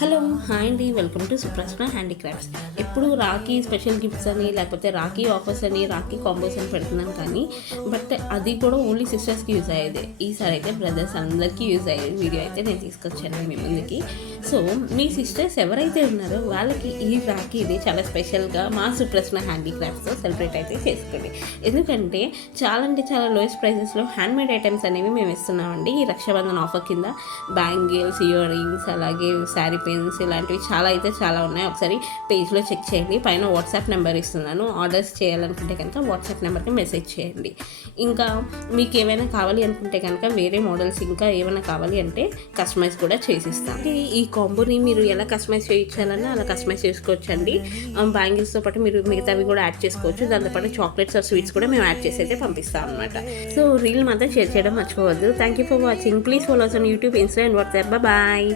Hello hi అండి, welcome to సుప్రశ్న handicrafts. ఎప్పుడు Rakhi special gifts అని, లేకపోతే రాఖీ ఆఫర్స్ అని, రాఖీ కాంబోస్ అని పెడుతున్నాం కానీ బట్ అది కూడా ఓన్లీ సిస్టర్స్కి యూజ్ అయ్యేది. ఈసారి అయితే బ్రదర్స్ అందరికీ యూజ్ అయ్యే వీడియో అయితే నేను తీసుకొచ్చాను మీ ముందుకి. సో మీ సిస్టర్స్ ఎవరైతే ఉన్నారో వాళ్ళకి ఈ రాఖీని చాలా స్పెషల్గా మా సుప్రశ్న హ్యాండీక్రాఫ్ట్స్తో సెలబ్రేట్ అయితే చేసుకోండి. ఎందుకంటే చాలా అంటే చాలా లోయెస్ట్ ప్రైజెస్లో హ్యాండ్మేడ్ ఐటమ్స్ అనేవి మేము ఇస్తున్నామండి. ఈ రక్షాబంధన్ ఆఫర్ కింద బ్యాంగిల్స్, ఇయర్ రింగ్స్, అలాగే శారీ పెన్స్ ఇలాంటివి చాలా ఉన్నాయి. ఒకసారి పేజ్లో చెక్ చేయండి. పైన వాట్సాప్ నెంబర్ ఇస్తున్నాను. ఆర్డర్స్ చేయాలనుకుంటే కనుక వాట్సాప్ నెంబర్కి మెసేజ్ చేయండి. ఇంకా మీకు ఏమైనా కావాలి అనుకుంటే కనుక వేరే మోడల్స్ ఇంకా ఏమైనా కావాలి అంటే కస్టమైజ్ కూడా చేసిస్తాం. ఈ కాంబోని మీరు ఎలా కస్టమైజ్ చేయించాలన్నా అలా కస్టమైజ్ చేసుకోవచ్చండి. బ్యాంగిల్స్తో పాటు మీరు మిగతావి కూడా యాడ్ చేసుకోవచ్చు. దాంతోపాటు చాక్లెట్స్ ఆర్ స్వీట్స్ కూడా మేము యాడ్ చేసి అయితే పంపిస్తాం అనమాట. సో రీల్ మాత్రం షేర్ చేయడం మర్చిపోవద్దు. Thank you for watching. Please follow us on YouTube, Insta and WhatsApp. Bye.